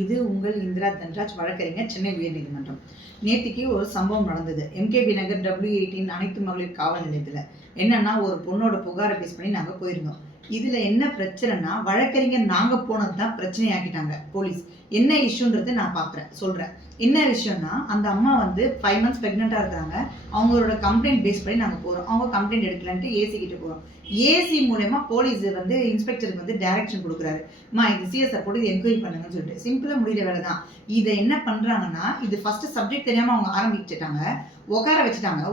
இது உங்கள் இந்திரா தன்ராஜ் வழக்கறிஞர், சென்னை உயர்நீதிமன்றம். நேத்திக்கு ஒரு சம்பவம் நடந்தது. எம்கேபி நகர் W18 அனைத்து மகளிர் காவல் நிலையத்தில். என்னன்னா, ஒரு பொண்ணோட புகாரை பேஸ் பண்ணி நாங்கள் போயிருந்தோம். இதில் என்ன பிரச்சனைனா, வழக்கறிஞர் நாங்கள் போனது தான் பிரச்சனையாக்கிட்டாங்க போலீஸ். என்ன இஷ்யூன்றது நான் சொல்கிறேன். என்ன விஷயம்னா, அந்த அம்மா 5 months ப்ரெக்னெண்ட்டாக இருக்கிறாங்க. அவங்களோட கம்ப்ளைண்ட் பேஸ் பண்ணி நாங்கள் போகிறோம். அவங்க கம்ப்ளைண்ட் எடுக்கலன்ட்டு ஏசி கிட்ட போகிறோம். ஏசி மூலயமா போலீஸ் இன்ஸ்பெக்டருக்கு டைரக்ஷன் கொடுக்குறாரு. இது சிஎஸ்ஆர் போட்டு இது என்கொயரி பண்ணுங்கன்னு சொல்லிட்டு சிம்பிளாக முடிகிற வேலை தான். இதை என்ன பண்ணுறாங்கன்னா, இது ஃபஸ்ட்டு சப்ஜெக்ட் தெரியாமல் அவங்க ஆரம்பிச்சுட்டாங்க.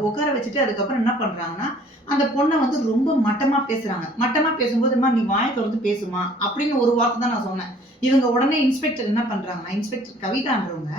உட்கார வச்சுட்டு அதுக்கப்புறம் என்ன பண்ணுறாங்கன்னா, அந்த பொண்ணை ரொம்ப மட்டமாக பேசுகிறாங்க. மட்டமாக பேசும்போது, நீ வாயை திறந்து பேசுமா அப்படின்னு ஒரு வார்த்தை தான் நான் சொன்னேன். இவங்க உடனே இன்ஸ்பெக்டர் என்ன பண்ணுறாங்கன்னா, இன்ஸ்பெக்டர் கவிதான்றவங்க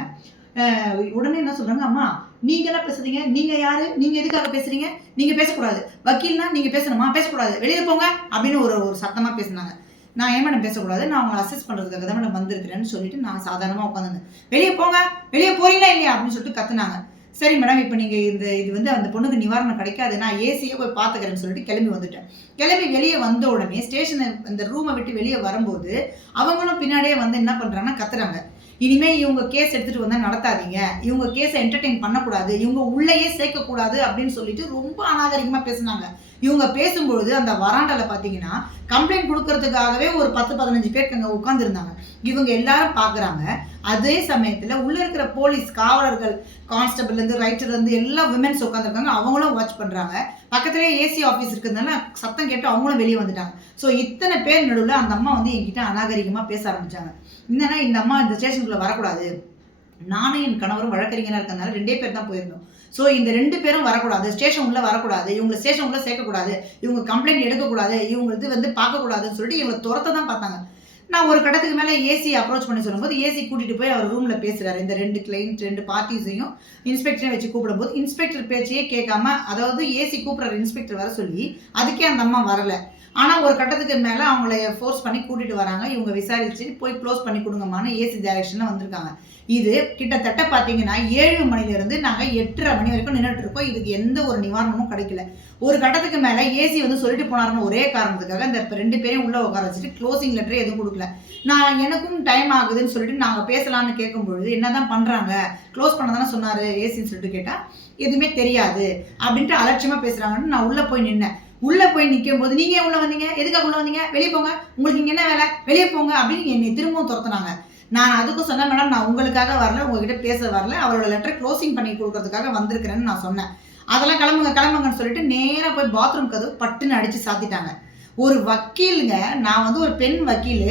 உடனே என்ன சொல்கிறாங்க, அம்மா நீங்க என்ன பேசுறீங்க, நீங்க யாரு, நீங்க எதுக்காக பேசுறீங்க, நீங்க பேசக்கூடாது, வக்கீல்னா நீங்க பேசணுமா, பேசக்கூடாது, வெளியே போங்க அப்படின்னு ஒரு சத்தமாக பேசினாங்க. நான் ஏன் மேடம் பேசக்கூடாது, நான் அவங்களை அசஸ் பண்ணுறதுக்காக தான் மேடம் வந்திருக்கிறேன்னு சொல்லிட்டு நான் சாதாரணமாக உட்காந்துருந்தேன். வெளியே போங்க, வெளியே போறீங்களா இல்லையா அப்படின்னு சொல்லிட்டு கத்துனாங்க. சரி மேடம், இப்போ நீங்கள் இது அந்த பொண்ணுக்கு நிவாரணம் கிடைக்காது, நான் ஏசியே போய் பார்த்துக்கிறேன்னு சொல்லிட்டு கிளம்பி வந்துட்டேன். கிளம்பி வெளியே வந்த உடனே ஸ்டேஷனை இந்த ரூமை விட்டு வெளியே வரும்போது அவங்களும் பின்னாடியே என்ன பண்ணுறாங்கன்னா கத்துறாங்க. இனிமேல் இவங்க கேஸ் எடுத்துகிட்டு வந்தால் நடத்தாதீங்க, இவங்க கேஸை என்டர்டெயின் பண்ணக்கூடாது, இவங்க உள்ளேயே சேர்க்கக்கூடாது அப்படின்னு சொல்லிட்டு ரொம்ப அநாகரிகமாக பேசுனாங்க. இவங்க பேசும்பொழுது அந்த வராண்டாவில் பார்த்தீங்கன்னா கம்ப்ளைண்ட் கொடுக்கறதுக்காகவே ஒரு 10-15 பேருக்கு அங்கே உட்காந்துருந்தாங்க. இவங்க எல்லாரும் பார்க்குறாங்க. அதே சமயத்தில் உள்ளே இருக்கிற போலீஸ் காவலர்கள், கான்ஸ்டபிள்லேருந்து ரைட்டர்லேருந்து எல்லா விமென்ஸ் உட்காந்துருக்காங்க. அவங்களும் வாட்ச் பண்ணுறாங்க. பக்கத்துலேயே ஏசி ஆஃபீஸ் இருக்கிறதுனால சத்தம் கேட்டு அவங்களும் வெளியே வந்துட்டாங்க. ஸோ இத்தனை பேர் நடுவில் அந்த அம்மா என்கிட்ட அநாகரிகமாக பேச ஆரம்பித்தாங்க. என்னன்னா, இந்த அம்மா இந்த ஸ்டேஷனுக்குள்ளே வரக்கூடாது, நானும் என் கணவரும் வழக்கறிஞராக இருக்கிறதுனால 2 பேர் தான் போயிருந்தோம். ஸோ இந்த 2 பேரும் வரக்கூடாது, ஸ்டேஷன் உள்ளே வரக்கூடாது, இவங்களை ஸ்டேஷன் உள்ளே சேர்க்கக்கூடாது, இவங்க கம்ப்ளைண்ட் எடுக்கக்கூடாது, இவங்க பார்க்கக்கூடாதுன்னு சொல்லிட்டு இவங்களை துரத்த தான் பார்த்தாங்க. நான் ஒரு கட்டத்துக்கு மேலே ஏசி அப்ரோச் பண்ணி சொல்லும்போது ஏசி கூட்டிகிட்டு போய் அவர் ரூமில் பேசுகிறாரு. இந்த 2 கிளைண்ட் 2 பார்ட்டிஸையும் இன்ஸ்பெக்டரையும் வச்சு கூப்பிடும்போது இன்ஸ்பெக்டர் பேச்சையே கேட்காம, அதாவது ஏசி கூப்பிட்ற இன்ஸ்பெக்டர் வர சொல்லி அதுக்கே அந்த அம்மா வரலை. ஆனால் ஒரு கட்டத்துக்கு மேலே அவங்கள ஃபோர்ஸ் பண்ணி கூட்டிகிட்டு வராங்க. இவங்க விசாரித்து போய் க்ளோஸ் பண்ணி கொடுங்கம்மான்னு ஏசி டைரக்ஷனில் வந்திருக்காங்க. இது கிட்டத்தட்ட பார்த்தீங்கன்னா 7 மணிலேருந்து நாங்கள் 8:30 மணி வரைக்கும் நின்றுட்டு இருக்கோம். இதுக்கு எந்த ஒரு நிவாரணமும் கிடைக்கல. ஒரு கட்டத்துக்கு மேலே ஏசி சொல்லிட்டு போனாருன்னு ஒரே காரணத்துக்காக இந்த 2 பேரையும் உள்ளே உட்கார வச்சுட்டு க்ளோசிங் லெட்டர் எதுவும் கொடுக்கல. எனக்கும் டைம் ஆகுதுன்னு சொல்லிட்டு நாங்கள் பேசலான்னு கேட்கும்பொழுது என்ன தான் பண்ணுறாங்க, க்ளோஸ் பண்ண தானே சொன்னார் ஏசின்னு சொல்லிட்டு கேட்டால் எதுவுமே தெரியாது அப்படின்ட்டு அலட்சியமாக பேசுகிறாங்கன்னு நான் உள்ளே போய் நின்னேன். உள்ளே போய் நிற்கும் போது, நீங்கள் உள்ளே வந்தீங்க, எதுக்காக உள்ளே வந்தீங்க, வெளியே போங்க, உங்களுக்கு இங்கே என்ன வேலை, வெளியே போங்க அப்படின்னு என்னை திரும்பவும் துரத்துனாங்க. நான் அதுக்கும் சொன்னேன், மேடம் நான் உங்களுக்காக வரல, உங்ககிட்ட பேச வரல, அவரோட லெட்டர் க்ளோசிங் பண்ணி கொடுக்கறதுக்காக வந்திருக்கிறேன்னு நான் சொன்னேன். அதெல்லாம் கிளம்புங்கன்னு சொல்லிட்டு நேராக போய் பாத்ரூம் கதவு பட்டுன்னு அடித்து சாத்திட்டாங்க. ஒரு வக்கீலுங்க, நான் ஒரு பெண் வக்கீல்,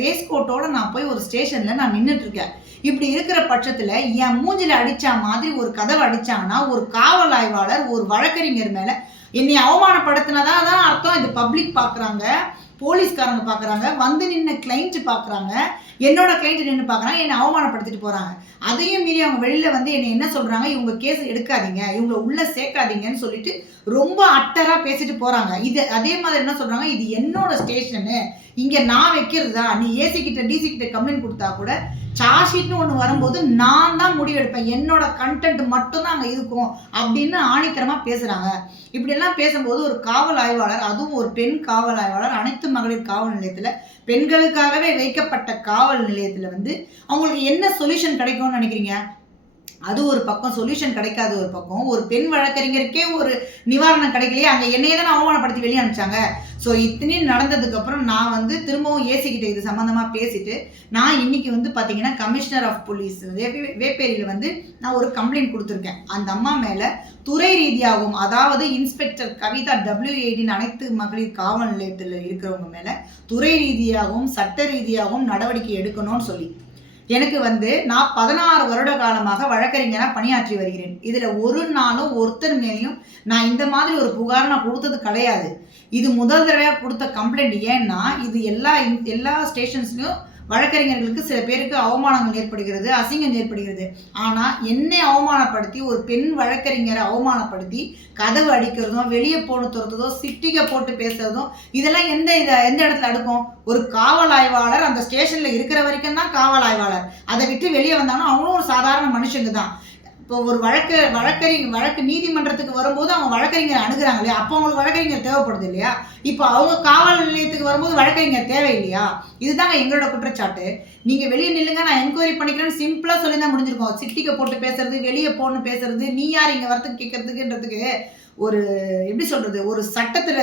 வேஸ்கோட்டோட நான் போய் ஒரு ஸ்டேஷனில் நான் நின்றுட்டுருக்கேன். இப்படி இருக்கிற பட்சத்தில் என் மூஞ்சில் அடித்தா மாதிரி ஒரு கதவை அடித்தாங்கன்னா ஒரு காவல் ஆய்வாளர் ஒரு வழக்கறிஞர் மேலே என்னை அவமானப்படுத்தினதான் தான் அர்த்தம். இது பப்ளிக் பார்க்குறாங்க, போலீஸ்காரங்க பார்க்குறாங்க, நின்ன கிளைண்ட் பார்க்குறாங்க, என்னோட கிளைண்ட் நின்று பார்க்குறாங்க, என்னை அவமானப்படுத்திட்டு போகிறாங்க. அதையும் மீறி அவங்க வெளியில் என்னை என்ன சொல்கிறாங்க, இவங்க கேஸ் எடுக்காதீங்க, இவங்களை உள்ளே சேர்க்காதீங்கன்னு சொல்லிட்டு ரொம்ப அட்டராக பேசிட்டு போகிறாங்க. இது அதே மாதிரி என்ன சொல்கிறாங்க, இது என்னோட ஸ்டேஷனு, இங்கே நான் வைக்கிறது தான், நீ ஏசி கிட்ட டிசி கிட்ட கம்ப்ளைண்ட் கொடுத்தா கூட சார்ஜ் ஷீட்னு ஒன்று வரும்போது நான் தான் முடிவெடுப்பேன், என்னோட கண்டென்ட் மட்டும்தான் அங்கே இருக்கும் அப்படின்னு ஆணித்தரமாக பேசுகிறாங்க. இப்படியெல்லாம் பேசும்போது ஒரு காவல் ஆய்வாளர், அதுவும் ஒரு பெண் காவல் ஆய்வாளர், அனைத்து மகளிர் காவல் நிலையத்தில் பெண்களுக்காகவே வைக்கப்பட்ட காவல் நிலையத்தில் அவங்களுக்கு என்ன சொல்யூஷன் கிடைக்கும்னு நினைக்கிறீங்க? அது ஒரு பக்கம் சொல்யூஷன் கிடைக்காத ஒரு பக்கம், ஒரு பெண் வழக்கறிஞருக்கே ஒரு நிவாரணம் கிடைக்கலையே, அங்கே என்னையே தான் அவமானப்படுத்தி வெளியே அனுப்பிச்சாங்க. ஸோ இத்தனையும் நடந்ததுக்கப்புறம் நான் திரும்பவும் ஏசிக்கிட்ட இது சம்மந்தமாக பேசிட்டு நான் இன்னைக்கு பார்த்தீங்கன்னா கமிஷனர் ஆஃப் போலீஸ் வேப்பேரியில் நான் ஒரு கம்ப்ளைண்ட் கொடுத்துருக்கேன். அந்த அம்மா மேலே துறை ரீதியாகவும், அதாவது இன்ஸ்பெக்டர் கவிதா W18 அனைத்து மகளிர் காவல் நிலையத்தில் இருக்கிறவங்க மேலே துறை ரீதியாகவும் சட்ட ரீதியாகவும் நடவடிக்கை எடுக்கணும்னு சொல்லி எனக்கு நான் 16 வருட காலமாக வழக்கறிஞராக பணியாற்றி வருகிறேன். இதில் ஒரு நாளும் ஒருத்தர் மேலேயும் நான் இந்த மாதிரி ஒரு புகார் நான் கொடுத்தது கிடையாது. இது முதல் தடவையாக கொடுத்த கம்ப்ளைண்ட். ஏன்னா இது எல்லா ஸ்டேஷன்ஸ்லையும் வழக்கறிஞர்களுக்கு சில பேருக்கு அவமானங்கள் ஏற்படுகிறது, அசிங்கம் ஏற்படுகிறது. ஆனால் என்னை அவமானப்படுத்தி, ஒரு பெண் வழக்கறிஞரை அவமானப்படுத்தி கதவு அடிக்கிறதும், வெளியே போன துரத்துறதோ, சிட்டிகை போட்டு பேசுறதும், இதெல்லாம் எந்த இடத்துல அடுக்கும்? ஒரு காவல் ஆய்வாளர் அந்த ஸ்டேஷனில் இருக்கிற வரைக்கும் தான் காவல் ஆய்வாளர். அதை விட்டு வெளியே வந்தாங்கன்னா அவங்களும் ஒரு சாதாரண மனுஷங்க தான். இப்போ ஒரு வழக்கு நீதிமன்றத்துக்கு வரும்போது அவங்க வழக்கறிஞர் அணுகுறாங்க இல்லையா, அப்போ அவங்களுக்கு வழக்கறிஞர் தேவைப்படுது இல்லையா. இப்போ அவங்க காவல் நிலையத்துக்கு வரும்போது வழக்கறிஞர் தேவை இல்லையா. இதுதாங்க எங்களோட குற்றச்சாட்டு. நீங்க வெளியே நில்லுங்க, நான் என்கொயரி பண்ணிக்கிறேன்னு சிம்பிளா சொல்லி தான் முடிஞ்சிருக்கோம். சிட்டிக்க போட்டு பேசுறது, வெளியே போன்னு பேசுறது, நீ யார் இங்க வரத்துக்கு கேட்கறதுக்குன்றதுக்கு ஒரு எப்படி சொல்றது, ஒரு சட்டத்துல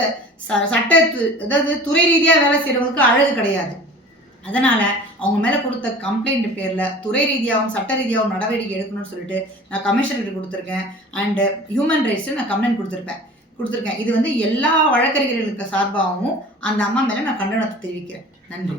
அதாவது துறை ரீதியா வேலை செய்யறவங்களுக்கு அழகு கிடையாது. அதனால அவங்க மேல கொடுத்த கம்ப்ளைண்ட் பேர்ல துறை ரீதியாகவும் சட்ட ரீதியாகவும் நடவடிக்கை எடுக்கணும்னு சொல்லிட்டு நான் கமிஷனருக்கு கொடுத்துருக்கேன். அண்ட் ஹியூமன் ரைட்ஸ் நான் கம்ப்ளைண்ட் கொடுத்துருக்கேன். இது வந்து எல்லா வழக்கறிஞர்களுக்கு சார்பாகவும் அந்த அம்மா மேல நான் கண்டனத்தை தெரிவிக்கிறேன். நன்றி.